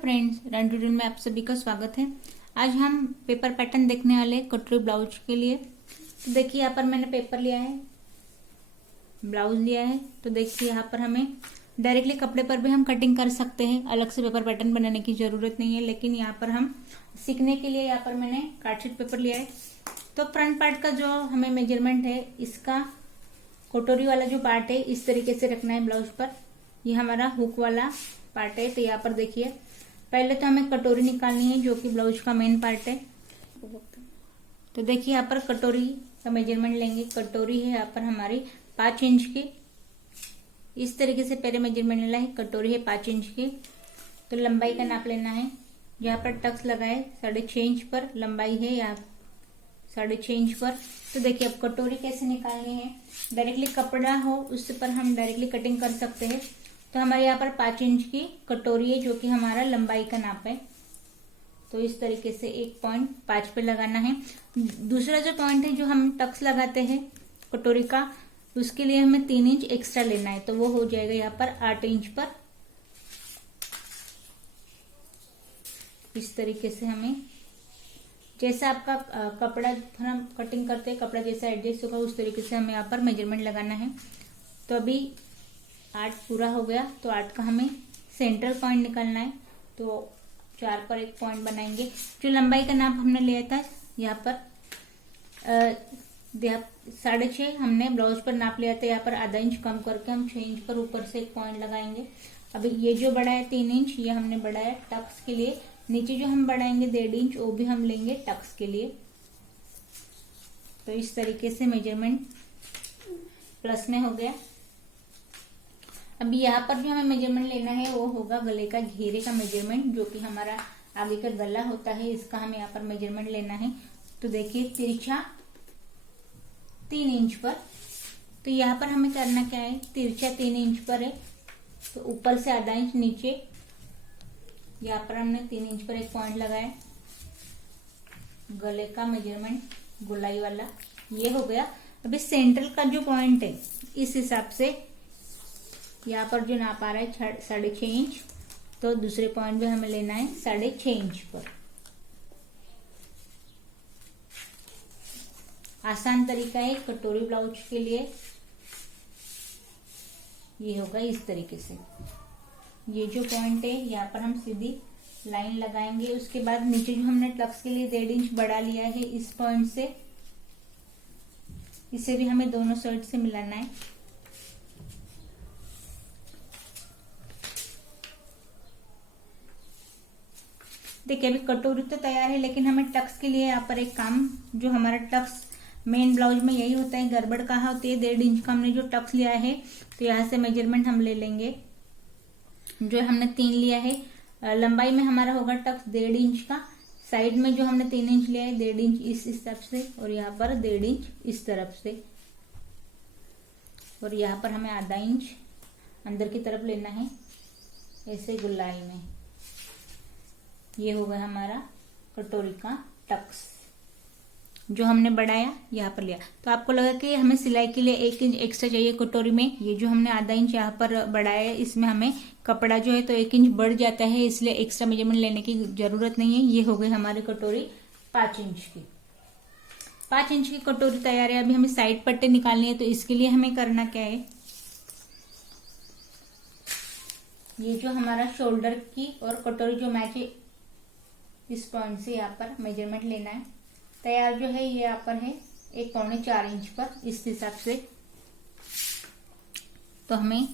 Friends, run tutorial में आप सभी का स्वागत है। आज हम पेपर पैटर्न देखने वाले हैं कटोरी ब्लाउज के लिए। तो देखिए यहाँ पर मैंने पेपर लिया है, ब्लाउज लिया है। तो देखिए यहाँ पर हमें डायरेक्टली कपड़े पर भी हम कटिंग कर सकते हैं, अलग से पेपर पैटर्न बनाने की जरूरत नहीं है। लेकिन यहाँ पर हम सीखने के लिए यहाँ पर मैंने कार्डशीट पेपर लिया है। तो फ्रंट पार्ट का जो हमें मेजरमेंट है, इसका कटोरी वाला जो पार्ट है इस तरीके से रखना है ब्लाउज पर। ये हमारा हुक वाला पार्ट है। तो यहाँ पर देखिए पहले तो हमें कटोरी निकालनी है जो कि ब्लाउज का मेन पार्ट है। तो देखिए यहाँ पर कटोरी का मेजरमेंट लेंगे। कटोरी है यहाँ पर हमारी 5 इंच की। इस तरीके से पहले मेजरमेंट लेना है। कटोरी है 5 इंच की। तो लंबाई का नाप लेना है। यहाँ पर टक्स लगाए 6.5 इंच पर, लंबाई है यहाँ 6.5 इंच पर। तो देखिए अब कटोरी कैसे निकालनी है। डायरेक्टली कपड़ा हो उससे पर हम डायरेक्टली कटिंग कर सकते हैं। तो हमारे यहाँ पर 5 इंच की कटोरी है जो कि हमारा लंबाई का नाप है। तो इस तरीके से 1.5 पे लगाना है। दूसरा जो पॉइंट है जो हम टक्स लगाते हैं कटोरी का, उसके लिए हमें 3 इंच एक्स्ट्रा लेना है। तो वो हो जाएगा यहाँ पर 8 इंच पर। इस तरीके से हमें जैसा आपका कपड़ा हम कटिंग करते हैं, कपड़ा जैसा एडजस्ट होगा उस तरीके से हमें यहाँ पर मेजरमेंट लगाना है। तो अभी 8 पूरा हो गया। तो 8 का हमें सेंट्रल पॉइंट निकालना है। तो 4 पर एक पॉइंट बनाएंगे। जो लंबाई का नाप हमने लिया था यहाँ पर 6.5 हमने ब्लाउज पर नाप लिया था। यहाँ पर आधा इंच कम करके हम 6 इंच पर ऊपर से एक पॉइंट लगाएंगे। अभी ये जो बड़ा है 3 इंच, ये हमने बढ़ाया टक्स के लिए। नीचे जो हम बढ़ाएंगे 1.5 इंच, वो भी हम लेंगे टक्स के लिए। तो इस तरीके से मेजरमेंट प्लस में हो गया। अभी यहाँ पर जो हमें मेजरमेंट लेना है वो होगा गले का घेरे का मेजरमेंट, जो कि हमारा आगे का गला होता है, इसका हमें यहाँ पर मेजरमेंट लेना है। तो देखिए तिरछा 3 इंच पर। तो यहाँ पर हमें करना क्या है, तिरछा 3 इंच पर है तो ऊपर से आधा इंच नीचे, यहाँ पर हमने 3 इंच पर एक पॉइंट लगाया। गले का मेजरमेंट गोलाई वाला ये हो गया। अभी सेंट्रल का जो पॉइंट है इस हिसाब से यहाँ पर जो नाप आ रहा है 6.5 इंच, तो दूसरे पॉइंट भी हमें लेना है 6.5 इंच पर। आसान तरीका है कटोरी ब्लाउज के लिए। ये होगा इस तरीके से। ये जो पॉइंट है यहाँ पर हम सीधी लाइन लगाएंगे। उसके बाद नीचे जो हमने टक्स के लिए 1.5 इंच बढ़ा लिया है इस पॉइंट से, इसे भी हमें दोनों साइड से मिलाना है। देखिए अभी कटोरी तो तैयार है, लेकिन हमें टक्स के लिए यहाँ पर एक काम, जो हमारा टक्स मेन ब्लाउज में यही होता है, गड़बड़ कहाँ होती है, 1.5 इंच का हमने जो टक्स लिया है तो यहाँ से मेजरमेंट हम ले लेंगे। जो हमने 3 लिया है, लंबाई में हमारा होगा टक्स 1.5 इंच का। साइड में जो हमने 3 इंच लिया है 1.5 इंच इस तरफ से, और यहाँ पर 1.5 इंच इस तरफ से, और यहाँ पर हमें आधा इंच अंदर की तरफ लेना है ऐसे गोलाई में। ये हो गया हमारा कटोरी का टक्स जो हमने बढ़ाया यहाँ पर लिया। तो आपको लगा कि हमें सिलाई के लिए 1 इंच एक्स्ट्रा चाहिए कटोरी में। ये जो हमने आधा इंच यहाँ पर बढ़ाया है, इसमें हमें कपड़ा जो है तो 1 इंच बढ़ जाता है, इसलिए एक्स्ट्रा मेजरमेंट लेने की जरूरत नहीं है। ये हो गई हमारी कटोरी 5 इंच की। 5 इंच की कटोरी तैयार है। अभी हमें साइड पट्टे निकालनी है। तो इसके लिए हमें करना क्या है, ये जो हमारा शोल्डर की और कटोरी जो मैच है इस पॉइंट से यहाँ पर मेजरमेंट लेना है। तैयार जो है ये यहाँ पर है 1.25 इंच पर, इस हिसाब से। तो हमें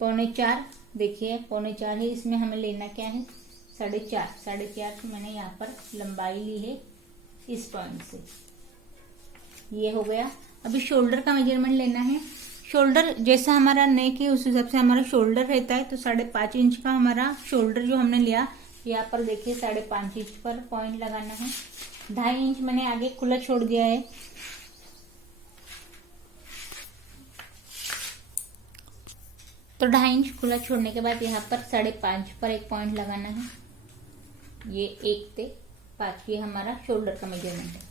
1.25, देखिए 1.25 है, इसमें हमें लेना क्या है 4.5 मैंने यहाँ पर लंबाई ली है इस पॉइंट से। ये हो गया। अभी शोल्डर का मेजरमेंट लेना है। शोल्डर जैसा हमारा नेक है उस हिसाब से हमारा शोल्डर रहता है। तो 5.5 इंच का हमारा शोल्डर जो हमने लिया, यहाँ पर देखिए 5.5 इंच पर पॉइंट लगाना है। 2.5 इंच मैंने आगे खुला छोड़ दिया है। तो 2.5 इंच खुला छोड़ने के बाद यहाँ पर 5.5 पर एक पॉइंट लगाना है। ये 1 से 5 ये हमारा शोल्डर का मेजरमेंट है।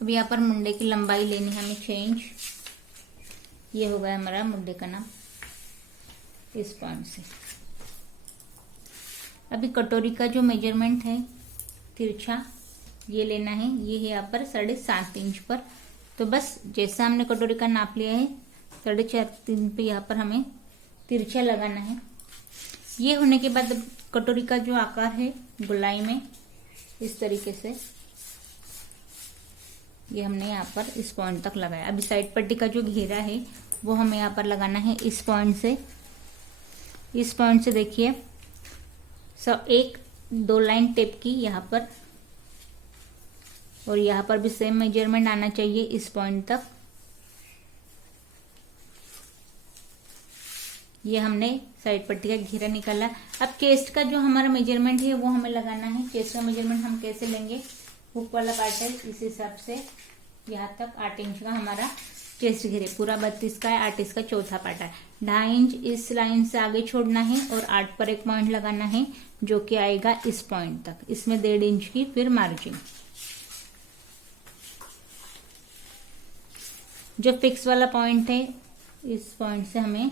अब यहाँ पर मुंडे की लंबाई लेनी है हमें 6 इंच। ये हो गया हमारा मुड्ढे का नाप इस पॉइंट से। अभी कटोरी का जो मेजरमेंट है तिरछा ये लेना है, ये है यहाँ पर 7.5 इंच पर। तो बस जैसा हमने कटोरी का नाप लिया है 4.5 पे यहाँ पर हमें तिरछा लगाना है। ये होने के बाद कटोरी का जो आकार है गोलाई में इस तरीके से ये हमने यहाँ पर इस पॉइंट तक लगाया। अभी साइड पट्टी का जो घेरा है वो हमें यहाँ पर लगाना है इस पॉइंट से। इस पॉइंट से देखिए सब 1-2 लाइन टेप की यहाँ पर, और यहाँ पर भी सेम मेजरमेंट आना चाहिए इस पॉइंट तक। ये हमने साइड पट्टी का घेरा निकाला। अब चेस्ट का जो हमारा मेजरमेंट है वो हमें लगाना है। चेस्ट का मेजरमेंट हम कैसे लेंगे, हुक वाला पार्ट है इस हिसाब से यहाँ तक 8 इंच का हमारा चेस्ट घेरे, पूरा 32 का है, 8 इसका चौथा पार्ट है। 2.5 इंच इस लाइन से आगे छोड़ना है और 8 पर एक पॉइंट लगाना है जो कि आएगा इस पॉइंट तक। इसमें 1.5 इंच की फिर मार्जिन। जो फिक्स वाला पॉइंट है इस पॉइंट से हमें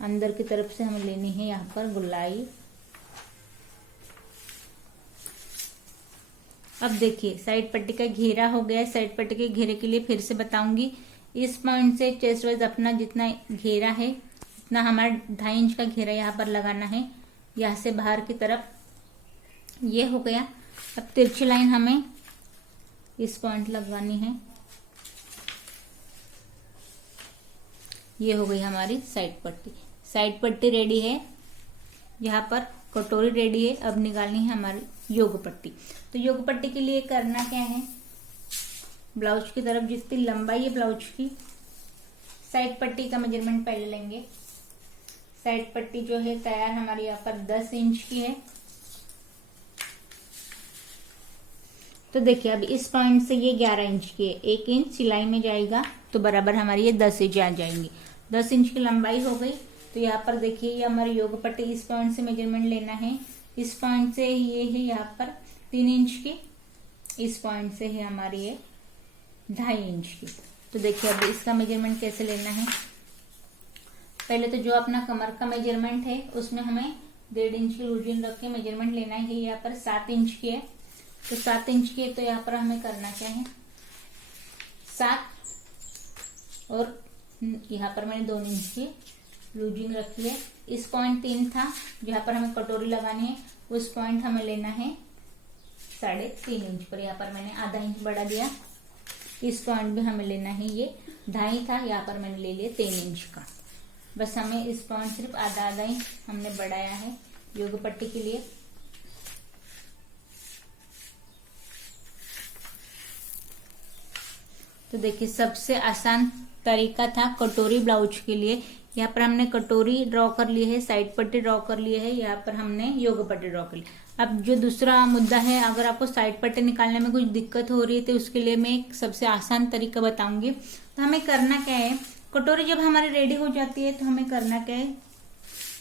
अंदर की तरफ से हमें लेनी है यहाँ पर गोलाई। अब देखिए साइड पट्टी का घेरा हो गया है। साइड पट्टी के घेरे के लिए फिर से बताऊंगी, इस पॉइंट से चेस्ट वाइज अपना जितना घेरा है उतना हमारा 2.5 इंच का घेरा यहाँ पर लगाना है, यहाँ से बाहर की तरफ। ये हो गया। अब तिरछी लाइन हमें इस पॉइंट लगवानी है। ये हो गई हमारी साइड पट्टी। साइड पट्टी रेडी है, यहाँ पर कटोरी रेडी है। अब निकालनी है हमारी योग पट्टी। तो योग पट्टी के लिए करना क्या है, ब्लाउज की तरफ जितनी लंबाई है ब्लाउज की, साइड पट्टी का मेजरमेंट पहले लेंगे। साइड पट्टी जो है तैयार हमारी यहाँ पर 10 इंच की है। तो देखिए अब इस पॉइंट से ये 11 इंच की है, 1 इंच सिलाई में जाएगा तो बराबर हमारी ये 10 इंच आ जाएंगी। 10 इंच की लंबाई हो गई। तो यहाँ पर देखिए ये हमारी योग पट्टी इस पॉइंट से मेजरमेंट लेना है। इस पॉइंट से ये है यहाँ पर 3 इंच की, इस पॉइंट से है हमारी ये 2.5 इंच की। तो देखिए अब इसका मेजरमेंट कैसे लेना है। पहले तो जो अपना कमर का मेजरमेंट है उसमें हमें 1.5 इंच की लूजिंग रख के मेजरमेंट लेना है। यहाँ पर 7 इंच की है, तो 7 इंच की है तो यहाँ पर हमें करना क्या है 7 और यहाँ पर मैंने 2 इंच की लूजिंग रखी है। इस पॉइंट 3 था जहाँ पर हमें कटोरी लगानी है, उस पॉइंट हमें लेना है 3.5 इंच पर। यहाँ पर मैंने आधा इंच बढ़ा दिया। इस पॉइंट भी हमें लेना है ये 2.5 था, यहाँ पर मैंने ले लिया 3 इंच का। बस हमें इस पॉइंट सिर्फ आधा इंच हमने बढ़ाया है योग पट्टी के लिए। तो देखिए सबसे आसान तरीका था कटोरी ब्लाउज के लिए। यहाँ पर हमने कटोरी ड्रॉ कर ली है, साइड पट्टी ड्रॉ कर ली है, यहाँ पर हमने योग पट्टी ड्रॉ कर ली। अब जो दूसरा मुद्दा है, अगर आपको साइड पट्टी निकालने में कुछ दिक्कत हो रही है तो उसके लिए मैं एक सबसे आसान तरीका बताऊंगी। तो हमें करना क्या है, कटोरी जब हमारी रेडी हो जाती है तो हमें करना क्या है,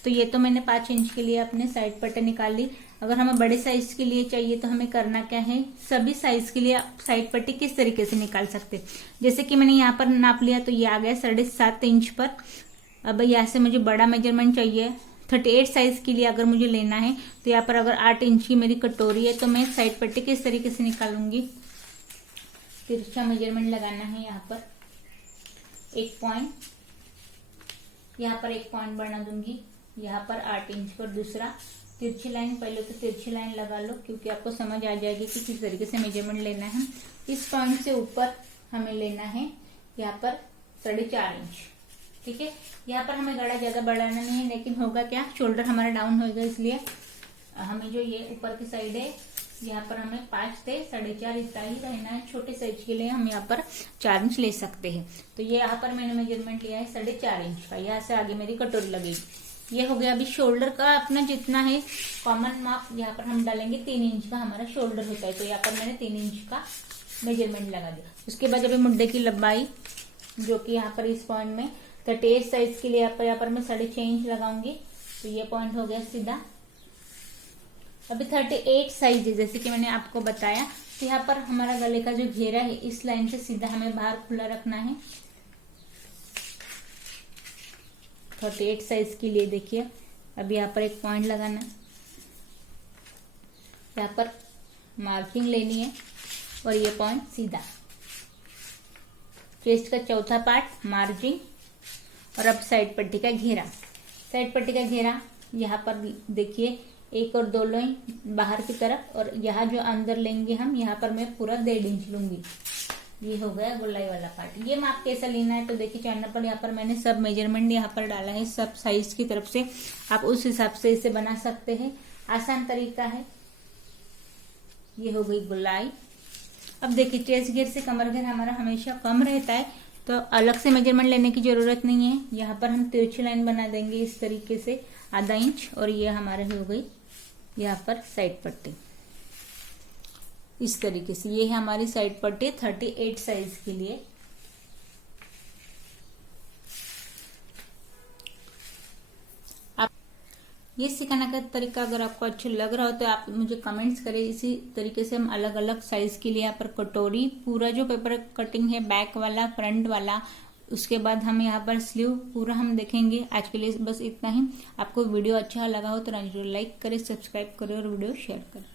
तो ये तो मैंने 5 इंच के लिए अपने साइड पट्टी निकाल ली। अगर हमें बड़े साइज के लिए चाहिए तो हमें करना क्या है, सभी साइज के लिए आप साइड पट्टी किस तरीके से निकाल सकते हैं। जैसे कि मैंने यहाँ पर नाप लिया तो ये आ गया 7.5 इंच पर। अब यहाँ से मुझे बड़ा मेजरमेंट चाहिए 38 साइज के लिए अगर मुझे लेना है, तो यहाँ पर अगर 8 इंच की मेरी कटोरी है तो मैं साइड पट्टी किस तरीके से निकालूंगी। तिरछा मेजरमेंट लगाना है, यहाँ पर 1 पॉइंट, यहाँ पर 1 पॉइंट बढ़ा दूंगी, यहाँ पर 8 इंच पर दूसरा तिरछी लाइन। पहले तो तिरछी लाइन लगा लो क्योंकि आपको समझ आ जाएगी कि किस तरीके से मेजरमेंट लेना है। इस पॉइंट से ऊपर हमें लेना है यहाँ पर 4.5 इंच, ठीक है। यहाँ पर हमें गड़ा ज्यादा बढ़ाना नहीं है, लेकिन होगा क्या, शोल्डर हमारा डाउन होगा, इसलिए हमें जो ये ऊपर की साइड है यहाँ पर हमें 5 से 4.5 इतना ही रहना है। छोटे साइज के लिए हम यहाँ पर 4 इंच ले सकते हैं। तो ये यहाँ पर मैंने मेजरमेंट लिया है 4.5 इंच का। यहाँ से आगे मेरी कटोरी लगेगी। ये हो गया। अभी शोल्डर का अपना जितना है कॉमन माप यहाँ पर हम डालेंगे 3 इंच का हमारा शोल्डर होता है, तो यहाँ पर मैंने 3 इंच का मेजरमेंट लगा दिया। उसके बाद अभी मुड्ढे की लंबाई जो कि यहाँ पर इस पॉइंट में 38 साइज के लिए यहाँ पर मैं 6.5 इंच लगाऊंगी, तो ये पॉइंट हो गया सीधा। अभी 38 साइज है जैसे कि मैंने आपको बताया, तो यहाँ पर हमारा गले का जो घेरा है इस लाइन से सीधा हमें बाहर खुला रखना है। 38 साइज के लिए देखिए। अब यहाँ पर एक पॉइंट लगाना है, यहाँ पर मार्किंग लेनी है और ये पॉइंट सीधा। चेस्ट का चौथा पार्ट मार्जिन और अब साइड पट्टी का घेरा। साइड पट्टी का घेरा यहाँ पर देखिए 1 और 2 लाइन बाहर की तरफ, और यहाँ जो अंदर लेंगे हम, यहाँ पर मैं पूरा 1.5 इंच लूंगी। ये हो गया गोलाई वाला पार्ट। ये माप कैसा लेना है तो देखिए चैनल पर यहाँ पर मैंने सब मेजरमेंट यहाँ पर डाला है, सब साइज की तरफ से। आप उस हिसाब से इसे बना सकते हैं, आसान तरीका है। ये हो गई गोलाई। अब देखिए चेस्ट घेर से कमर घेर हमारा हमेशा कम रहता है, तो अलग से मेजरमेंट लेने की जरूरत नहीं है। यहाँ पर हम तिरछी लाइन बना देंगे इस तरीके से आधा इंच, और ये हमारे हो गई यहाँ पर साइड पट्टी इस तरीके से। ये है हमारी साइड पट्टी 38 साइज के लिए। ये सिखाने का तरीका अगर आपको अच्छा लग रहा हो तो आप मुझे कमेंट्स करें। इसी तरीके से हम अलग अलग साइज के लिए यहाँ पर कटोरी, पूरा जो पेपर कटिंग है बैक वाला फ्रंट वाला, उसके बाद हम यहाँ पर स्लीव पूरा हम देखेंगे। आज के लिए बस इतना ही। आपको वीडियो अच्छा लगा हो तो जरूर लाइक करें, सब्सक्राइब करें और वीडियो शेयर करें।